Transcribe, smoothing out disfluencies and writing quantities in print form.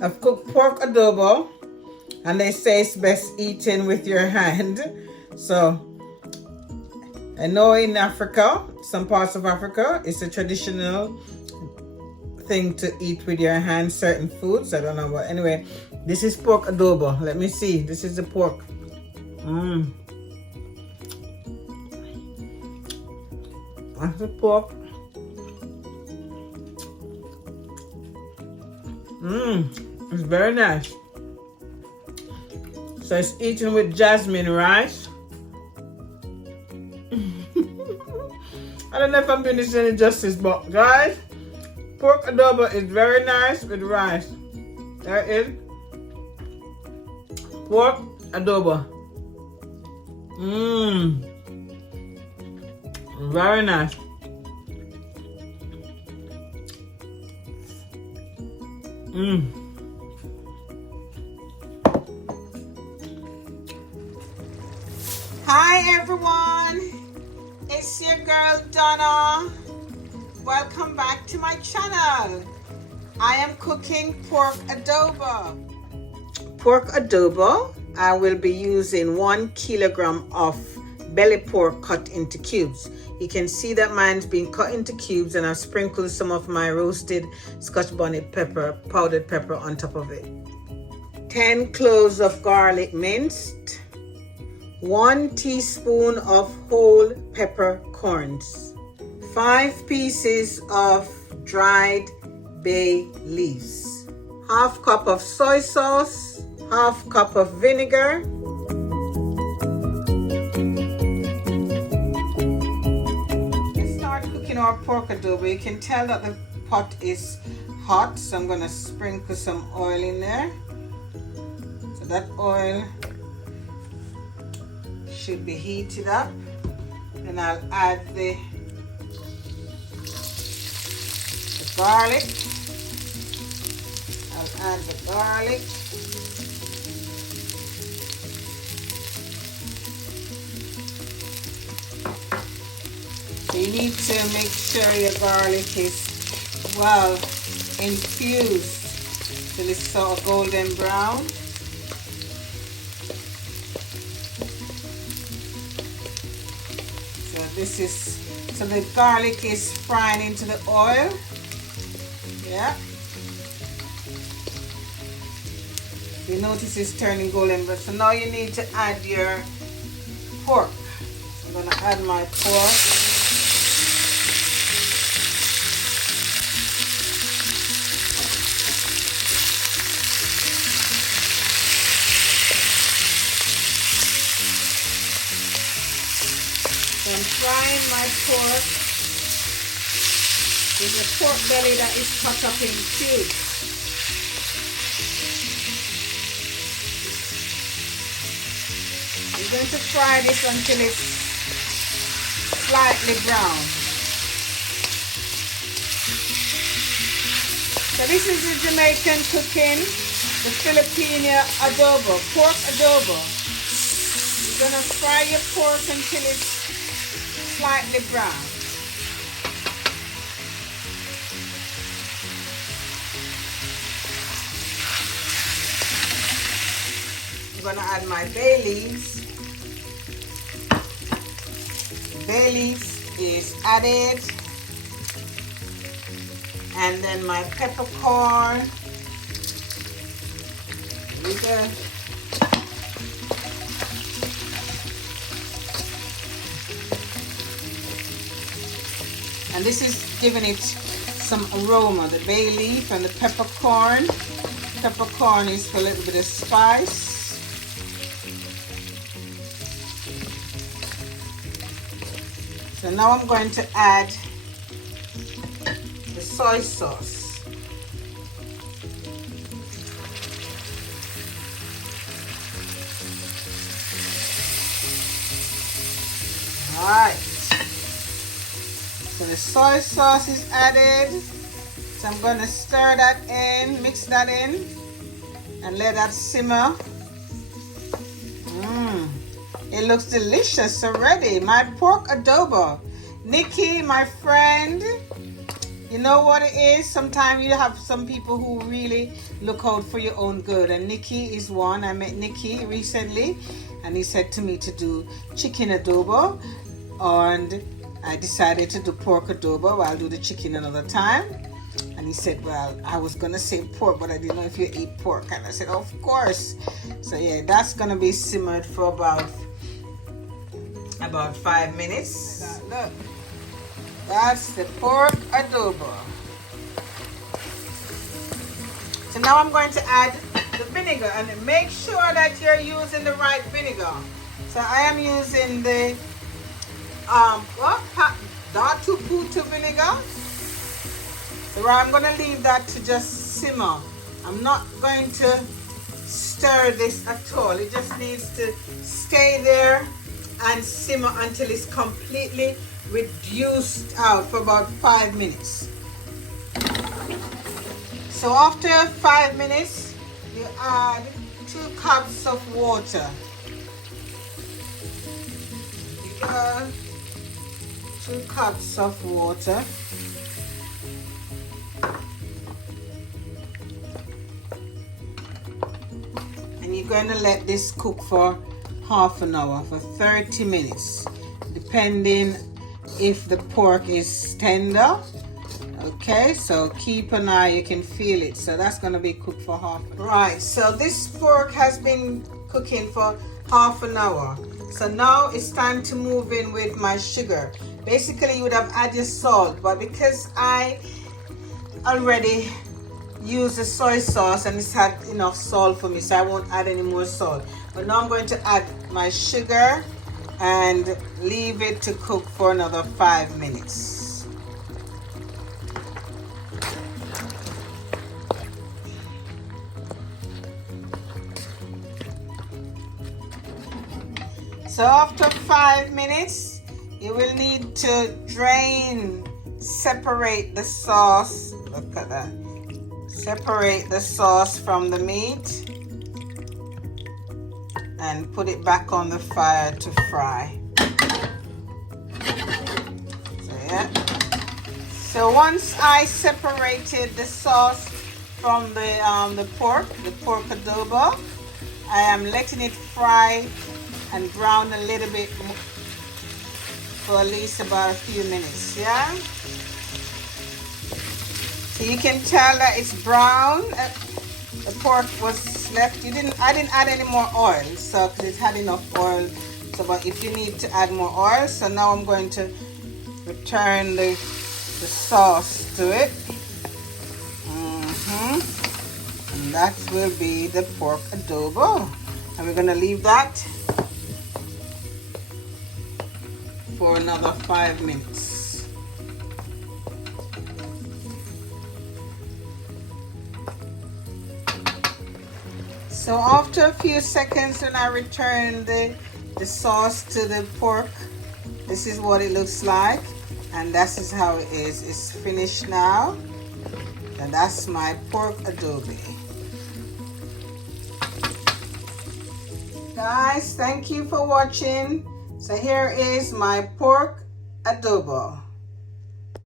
I've cooked pork adobo, and they say it's best eaten with your hand. So I know in Africa, some parts of Africa, it's a traditional thing to eat with your hands, certain foods. I don't know, but anyway, this is pork adobo. Let me see. This is the pork. That's the pork. It's very nice. So it's eaten with jasmine rice. I don't know if I'm doing this any justice, but guys, pork adobo is very nice with rice. That is pork adobo. Very nice. Hi everyone, it's your girl Donna. Welcome back to my channel. I am cooking pork adobo. Pork adobo, I will be using 1 kilogram of belly pork cut into cubes. You can see that mine's been cut into cubes, and I've sprinkled some of my roasted Scotch bonnet pepper, powdered pepper on top of it. 10 cloves of garlic minced. 1 teaspoon of whole peppercorns. 5 pieces of dried bay leaves. Half cup of soy sauce. Half cup of vinegar. Our pork adobo. You can tell that the pot is hot, so I'm going to sprinkle some oil in there. So that oil should be heated up. Then I'll add the garlic. I'll add the garlic. You need to make sure your garlic is well infused till it's sort of golden brown. So the garlic is frying into the oil. Yeah. You notice it's turning golden brown. So now you need to add your pork. So I'm going to add my pork. I'm frying my pork with the pork belly that is cut up in cubes. We're going to fry this until it's slightly brown. So this is the Jamaican cooking, the Filipino adobo, pork adobo. You're going to fry your pork until it's slightly brown. I'm going to add my bay leaves. Bay leaves is added. And then my peppercorn. Here we go. And this is giving it some aroma, the bay leaf and the peppercorn. Peppercorn is for a little bit of spice. So now I'm going to add the soy sauce. All right. So the soy sauce is added. So I'm going to stir that in, mix that in, and let that simmer. It looks delicious already. My pork adobo. Nikki, my friend, You know what it is? Sometimes you have some people who really look out for your own good, and Nikki is one. I met Nikki recently, and he said to me to do chicken adobo, and I decided to do pork adobo. Well, I'll do the chicken another time. And he said, well, I was gonna say pork, but I didn't know if you eat pork. And I said, of course. So yeah, that's gonna be simmered for about 5 minutes. Look, that's the pork adobo. So now I'm going to add the vinegar, and make sure that you're using the right vinegar. So I am using the Datu Putu vinegar. So I'm going to leave that to just simmer. I'm not going to stir this at all. It just needs to stay there and simmer until it's completely reduced out for about 5 minutes. So after 5 minutes, you add 2 cups of water. 2 cups of water. And you're going to let this cook for half an hour, for 30 minutes, depending if the pork is tender. Okay, so keep an eye, you can feel it. So that's going to be cooked for half an hour. Right, so this pork has been cooking for half an hour. So now it's time to move in with my sugar. Basically, you would have added salt, but because I already used the soy sauce and it's had enough salt for me, so I won't add any more salt. But now I'm going to add my sugar and leave it to cook for another 5 minutes. So after 5 minutes, you will need to separate the sauce. Look at that. Separate the sauce from the meat and put it back on the fire to fry. So yeah. So once I separated the sauce from the pork adobo, I am letting it fry and brown a little bit for at least about a few minutes, yeah? So you can tell that it's brown. The pork was left. I didn't add any more oil, so because it had enough oil. So, but if you need to add more oil, so now I'm going to return the sauce to it. And that will be the pork adobo. And we're gonna leave that for another 5 minutes. So after a few seconds, when I return the sauce to the pork, this is what it looks like, and this is how it is. It's finished now, and that's my pork adobo. Guys, thank you for watching. So here is my pork adobo.